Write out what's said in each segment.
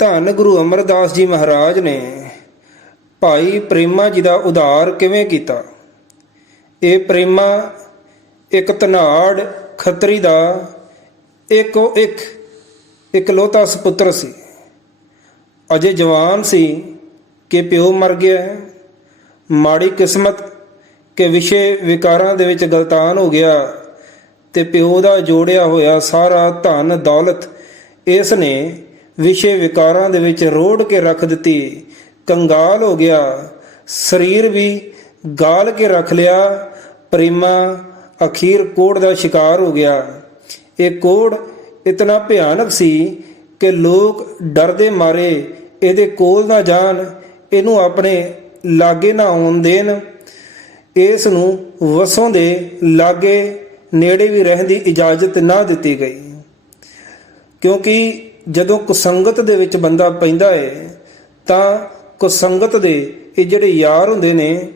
ਧੰਨ ਗੁਰੂ ਅਮਰਦਾਸ ਜੀ ਮਹਾਰਾਜ ਨੇ ਭਾਈ ਪ੍ਰੇਮਾ ਜੀ ਦਾ ਉਧਾਰ ਕਿਵੇਂ ਕੀਤਾ ਇਹ ਪ੍ਰੇਮਾ ਇੱਕ ਤਨਾੜ ਖੱਤਰੀ ਦਾ ਇੱਕੋ ਇੱਕ ਇਕਲੌਤਾ ਸੁਪੁੱਤਰ ਸੀ ਅਜੇ ਜਵਾਨ ਸੀ ਕਿ ਪਿਓ ਮਰ ਗਿਆ ਹੈ। ਮਾੜੀ ਕਿਸਮਤ ਕਿ ਵਿਸ਼ੇ ਵਿਕਾਰਾਂ ਦੇ ਵਿੱਚ ਗਲਤਾਨ ਹੋ ਗਿਆ ਤੇ ਪਿਓ ਦਾ ਜੋੜਿਆ ਹੋਇਆ ਸਾਰਾ ਧਨ ਦੌਲਤ ਇਸ ਨੇ ਵਿਸ਼ੇ ਵਿਕਾਰਾਂ ਦੇ ਵਿੱਚ ਰੋੜ ਕੇ ਰੱਖ ਦਿੱਤੀ। ਕੰਗਾਲ ਹੋ ਗਿਆ। ਸਰੀਰ ਵੀ ਗਾਲ ਕੇ ਰੱਖ ਲਿਆ। ਪ੍ਰੇਮਾ ਅਖੀਰ ਕੋੜ ਦਾ ਸ਼ਿਕਾਰ ਹੋ ਗਿਆ। ਇਹ ਕੋੜ ਇਤਨਾ ਭਿਆਨਕ ਸੀ ਕਿ ਲੋਕ ਡਰਦੇ ਮਾਰੇ ਇਹਦੇ ਕੋਲ ਨਾ ਜਾਣ, ਇਹਨੂੰ ਆਪਣੇ ਲਾਗੇ ਨਾ ਆਉਣ ਦੇਣ। ਇਸ ਨੂੰ ਵਸੋਂ ਦੇ ਲਾਗੇ ਨੇੜੇ ਵੀ ਰਹਿਣ ਦੀ ਇਜਾਜ਼ਤ ਨਾ ਦਿੱਤੀ ਗਈ। ਕਿਉਂਕਿ ਜਦੋਂ ਕੁਸੰਗਤ ਦੇ ਵਿੱਚ ਬੰਦਾ ਪੈਂਦਾ ਹੈ ਤਾਂ ਕੁਸੰਗਤ ਦੇ ਇਹ ਜਿਹੜੇ ਯਾਰ ਹੁੰਦੇ ਨੇ,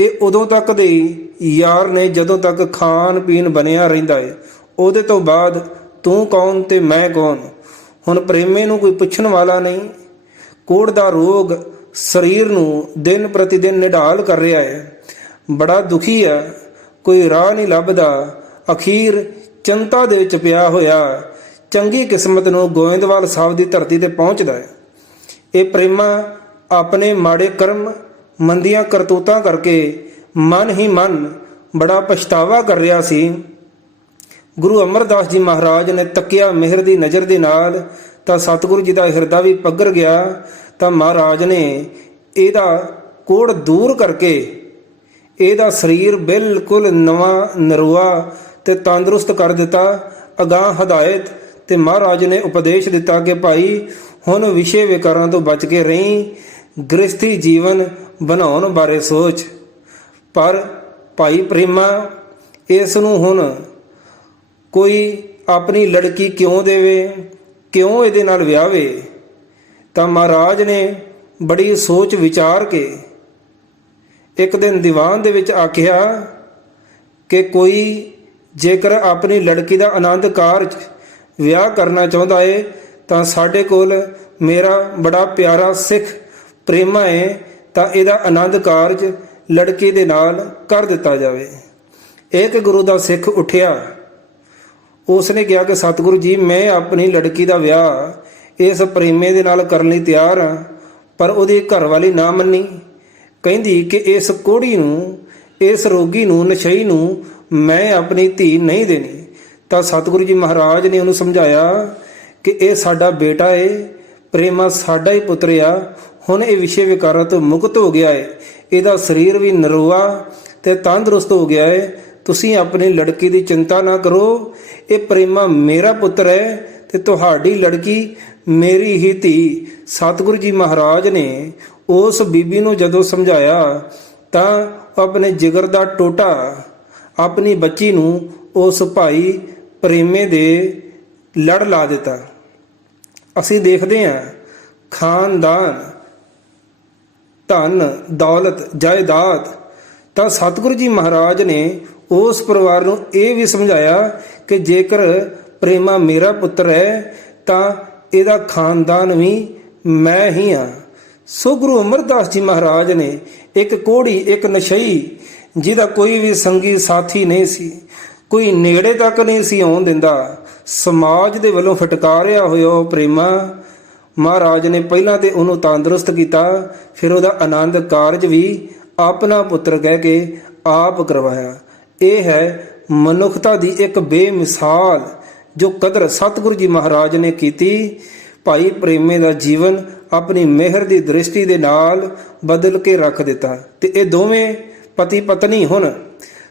ਇਹ ਉਦੋਂ ਤੱਕ ਦੇ ਯਾਰ ਨੇ ਜਦੋਂ ਤੱਕ ਖਾਣ ਪੀਣ ਬਣਿਆ ਰਹਿੰਦਾ ਹੈ ਉਹਦੇ ਤੋਂ ਬਾਅਦ ਤੂੰ ਕੌਣ ਤੇ ਮੈਂ ਕੌਣ? ਹੁਣ ਪ੍ਰੇਮੇ ਨੂੰ ਕੋਈ ਪੁੱਛਣ ਵਾਲਾ ਨਹੀਂ। ਕੋੜ ਦਾ ਰੋਗ ਸਰੀਰ ਨੂੰ ਦਿਨ ਪ੍ਰਤੀ ਦਿਨ ਨਿਢਾਲ ਕਰ ਰਿਹਾ ਹੈ ਬੜਾ ਦੁਖੀ ਹੈ ਕੋਈ ਰਾਹ ਨਹੀਂ ਲੱਭਦਾ। ਅਖੀਰ ਚਿੰਤਾ ਦੇ ਵਿੱਚ ਪਿਆ ਹੋਇਆ। ਚੰਗੀ ਕਿਸਮਤ ਨੂੰ ਗੋਇੰਦਵਾਲ ਸਾਹਿਬ ਦੀ ਧਰਤੀ ਤੇ ਪਹੁੰਚਦਾ ਹੈ। ਇਹ ਪ੍ਰੇਮਾ ਆਪਣੇ ਮਾੜੇ ਕਰਮ, ਮੰਦੀਆਂ ਕਰਤੂਤਾਂ ਕਰਕੇ ਮਨ ਹੀ ਮਨ ਬੜਾ ਪਛਤਾਵਾ ਕਰ ਰਿਹਾ ਸੀ। ਗੁਰੂ ਅਮਰਦਾਸ ਜੀ ਮਹਾਰਾਜ ਨੇ ਤੱਕਿਆ ਮਿਹਰ ਦੀ ਨਜ਼ਰ ਦੇ ਨਾਲ ਤਾਂ ਸਤਿਗੁਰੂ ਜੀ ਦਾ ਹਿਰਦਾ ਵੀ ਪੱਗਰ ਗਿਆ ਤਾਂ ਮਹਾਰਾਜ ਨੇ ਇਹਦਾ ਕੋੜ ਦੂਰ ਕਰਕੇ ਇਹਦਾ ਸਰੀਰ ਬਿਲਕੁਲ ਨਵਾਂ ਨਰੂਆ ਤੇ ਤੰਦਰੁਸਤ ਕਰ ਦਿੱਤਾ, ਅਗਾਹ ਹਦਾਇਤ ਤੇ ਮਹਾਰਾਜ ਨੇ ਉਪਦੇਸ਼ ਦਿੱਤਾ ਕਿ ਭਾਈ, ਹੁਣ ਵਿਸ਼ੇ ਵਿਕਾਰਾਂ ਤੋਂ ਬਚ ਕੇ ਰਹੀਂ, ਗ੍ਰਸਥੀ ਜੀਵਨ ਬਣਾਉਣ ਬਾਰੇ ਸੋਚ। ਪਰ ਭਾਈ ਪ੍ਰੇਮਾ, ਇਸ ਨੂੰ ਹੁਣ ਕੋਈ ਆਪਣੀ ਲੜਕੀ ਕਿਉਂ ਦੇਵੇ, ਕਿਉਂ ਇਹਦੇ ਨਾਲ ਵਿਆਹਵੇ? ਤਾਂ ਮਹਾਰਾਜ ਨੇ ਬੜੀ ਸੋਚ ਵਿਚਾਰ ਕੇ ਇੱਕ ਦਿਨ ਦੀਵਾਨ ਦੇ ਵਿੱਚ ਆਖਿਆ ਕਿ ਕੋਈ ਜੇਕਰ ਆਪਣੀ ਲੜਕੀ ਦਾ ਆਨੰਦ ਕਾਰਜ ਵਿਆਹ ਕਰਨਾ ਚਾਹੁੰਦਾ ਏ, ਤਾਂ ਸਾਡੇ ਕੋਲ ਮੇਰਾ ਬੜਾ ਪਿਆਰਾ ਸਿੱਖ ਪ੍ਰੇਮਾ ਏ, ਤਾਂ ਇਹਦਾ ਆਨੰਦ ਕਾਰਜ ਲੜਕੀ ਦੇ ਨਾਲ ਕਰ ਦਿੱਤਾ ਜਾਵੇ। ਇੱਕ ਗੁਰੂ ਦਾ ਸਿੱਖ ਉੱਠਿਆ। ਉਸ ਨੇ ਕਿਹਾ ਕਿ, ਸਤਿਗੁਰੂ ਜੀ, ਮੈਂ ਆਪਣੀ ਲੜਕੀ ਦਾ ਵਿਆਹ ਇਸ ਪ੍ਰੇਮੇ ਦੇ ਨਾਲ ਕਰਨ ਲਈ ਤਿਆਰ ਹਾਂ, ਪਰ ਉਹਦੀ ਘਰ ਵਾਲੀ ਨਾ ਮੰਨੀ। ਕਹਿੰਦੀ ਕਿ ਇਸ ਕੋੜੀ ਨੂੰ, ਇਸ ਰੋਗੀ ਨੂੰ, ਨਸ਼ਈ ਨੂੰ ਮੈਂ ਆਪਣੀ ਧੀ ਨਹੀਂ ਦੇਣੀ। ਤਾਂ ਸਤਿਗੁਰੂ ਜੀ ਮਹਾਰਾਜ ਨੇ ਉਹਨੂੰ ਸਮਝਾਇਆ ਕਿ ਇਹ ਸਾਡਾ ਬੇਟਾ ਏ, ਪ੍ਰੇਮਾ ਸਾਡਾ ਹੀ ਪੁੱਤਰ ਆ, ਹੁਣ ਇਹ ਵਿਸ਼ੇ ਵਿਕਾਰਾਂ ਤੋਂ ਮੁਕਤ ਹੋ ਗਿਆ ਏ। ਇਹਦਾ ਸਰੀਰ ਵੀ ਨਰੋਆ ਤੇ ਤੰਦਰੁਸਤ ਹੋ ਗਿਆ ਏ। ਤੁਸੀਂ ਆਪਣੀ ਲੜਕੀ ਦੀ ਚਿੰਤਾ ਨਾ ਕਰੋ, ਇਹ ਪ੍ਰੇਮਾ ਮੇਰਾ ਪੁੱਤਰ ਹੈ ਤੇ ਤੁਹਾਡੀ ਲੜਕੀ ਮੇਰੀ ਹੀ ਧੀ। ਸਤਿਗੁਰੂ ਜੀ ਮਹਾਰਾਜ ਨੇ ਉਸ ਬੀਬੀ ਨੂੰ ਜਦੋਂ ਸਮਝਾਇਆ, ਤਾਂ ਆਪਣੇ ਜਿਗਰ ਦਾ ਟੋਟਾ, ਆਪਣੀ ਬੱਚੀ ਨੂੰ ਉਸ ਭਾਈ ਪ੍ਰੇਮੇ ਦੇ ਲੜ ਲਾ ਦਿੱਤਾ। ਅਸੀਂ ਦੇਖਦੇ ਹਾਂ, ਖਾਨਦਾਨ, ਧਨ, ਦੌਲਤ, ਜਾਇਦਾਦ। ਤਾਂ ਸਤਿਗੁਰੂ ਜੀ ਮਹਾਰਾਜ ਨੇ ਉਸ ਪਰਿਵਾਰ ਨੂੰ ਇਹ ਵੀ ਸਮਝਾਇਆ ਕਿ ਜੇਕਰ ਪ੍ਰੇਮਾ ਮੇਰਾ ਪੁੱਤਰ ਹੈ, ਤਾਂ ਇਹਦਾ ਖਾਨਦਾਨ ਵੀ ਮੈਂ ਹੀ ਹਾਂ। ਸੋ ਗੁਰੂ ਅਮਰਦਾਸ ਜੀ ਮਹਾਰਾਜ ਨੇ ਇੱਕ ਕੋੜੀ, ਇੱਕ ਨਸ਼ਈ, ਜਿਹਦਾ ਕੋਈ ਵੀ ਸੰਗੀ ਸਾਥੀ ਨਹੀਂ ਸੀ। ਕੋਈ ਨੇੜੇ ਤੱਕ ਨਹੀਂ ਸੀ ਆਉਣ ਦਿੰਦਾ। ਸਮਾਜ ਦੇ ਵੱਲੋਂ ਫਟਕਾਰਿਆ ਹੋਇਆ ਉਹ ਪ੍ਰੇਮਾ, ਮਹਾਰਾਜ ਨੇ ਪਹਿਲਾਂ ਤੇ ਉਹਨੂੰ ਤੰਦਰੁਸਤ ਕੀਤਾ, ਫਿਰ ਉਹਦਾ ਆਨੰਦ ਕਾਰਜ ਵੀ ਆਪਣਾ ਪੁੱਤਰ ਕਹਿ ਕੇ ਆਪ ਕਰਵਾਇਆ। ਇਹ ਹੈ ਮਨੁੱਖਤਾ ਦੀ ਇੱਕ ਬੇਮਿਸਾਲ ਜੋ ਕਦਰ ਸਤਿਗੁਰੂ ਜੀ ਮਹਾਰਾਜ ਨੇ ਕੀਤੀ। ਭਾਈ ਪ੍ਰੇਮੇ ਦਾ ਜੀਵਨ ਆਪਣੀ ਮਿਹਰ ਦੀ ਦ੍ਰਿਸ਼ਟੀ ਦੇ ਨਾਲ ਬਦਲ ਕੇ ਰੱਖ ਦਿੱਤਾ। ਤੇ ਇਹ ਦੋਵੇਂ ਪਤੀ ਪਤਨੀ ਹੁਣ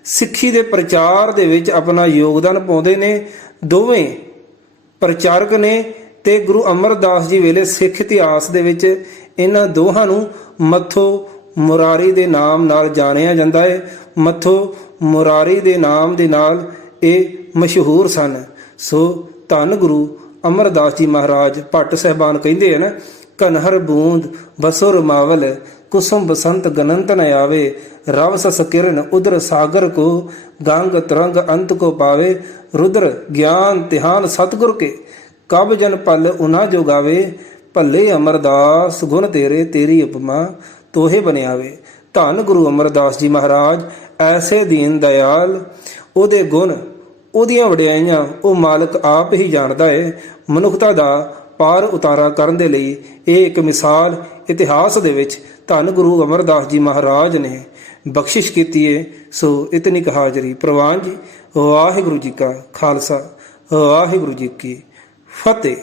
ਸਿੱਖੀ ਦੇ ਪ੍ਰਚਾਰ ਦੇ ਵਿੱਚ ਆਪਣਾ ਯੋਗਦਾਨ ਪਾਉਂਦੇ ਨੇ। ਦੋਵੇਂ ਪ੍ਰਚਾਰਕ ਨੇ ਤੇ ਗੁਰੂ ਅਮਰਦਾਸ ਜੀ ਵੇਲੇ ਸਿੱਖ ਇਤਿਹਾਸ ਦੇ ਵਿੱਚ ਇਹਨਾਂ ਦੋਹਾਂ ਨੂੰ ਮੱਥੋ ਮੁਰਾਰੀ ਦੇ ਨਾਮ ਨਾਲ ਜਾਣਿਆ ਜਾਂਦਾ ਹੈ। ਮੱਥੋ ਮੁਰਾਰੀ ਦੇ ਨਾਮ ਦੇ ਨਾਲ ਇਹ ਮਸ਼ਹੂਰ ਸਨ। ਸੋ ਧੰਨ ਗੁਰੂ ਅਮਰਦਾਸ ਜੀ ਮਹਾਰਾਜ, ਭੱਟ ਸਹਿਬਾਨ ਕਹਿੰਦੇ ਹਨ ਕਨਹਰ ਬੂੰਦ ਬਸੋ ਰਮਾਵਲ ਕੁਸੁਮ ਬਸੰਤ ਗਨੰਤ ਨ ਆਵੇ, ਰਵ ਸਸ ਕਿਰਨ ਉਦਰ ਸਾਗਰ ਕੋ, ਗੰਗ ਤਰੰਗ ਅੰਤ ਕੋ ਪਾਵੇ, ਰੁਦਰ ਗਿਆਨ ਧਿਆਨ ਸਤਗੁਰ ਕਬ ਜਨ ਪਲ ਉਨਾ ਜੋ ਭੱਲੇ ਅਮਰਦਾਸ ਗੁਣ ਤੇਰੇ ਤੇਰੀ ਉਪਮਾ ਤੋਹੇ ਬਣਿਆਵੇ ਧੰਨ ਗੁਰੂ ਅਮਰਦਾਸ ਜੀ ਮਹਾਰਾਜ, ਐਸੇ ਦੀਨ ਦਇਆਲ, ਉਹਦੇ ਗੁਣ, ਉਹਦੀਆਂ ਵਡਿਆਈਆਂ, ਉਹ ਮਾਲਕ ਆਪ ਹੀ ਜਾਣਦਾ ਏ। ਮਨੁੱਖਤਾ ਦਾ ਪਾਰ ਉਤਾਰਾ ਕਰਨ ਦੇ ਲਈ ਇਹ ਇੱਕ ਮਿਸਾਲ ਇਤਿਹਾਸ ਦੇ ਵਿੱਚ ਧੰਨ ਗੁਰੂ ਅਮਰਦਾਸ ਜੀ ਮਹਾਰਾਜ ਨੇ ਬਖਸ਼ਿਸ਼ ਕੀਤੀ ਹੈ ਸੋ ਇਤਨੀ ਕੁ ਹਾਜ਼ਰੀ। ਪ੍ਰਵਾਨ ਜੀ, ਵਾਹਿਗੁਰੂ ਜੀ ਕਾ ਖਾਲਸਾ, ਵਾਹਿਗੁਰੂ ਜੀ ਕੀ ਫਤਿਹ।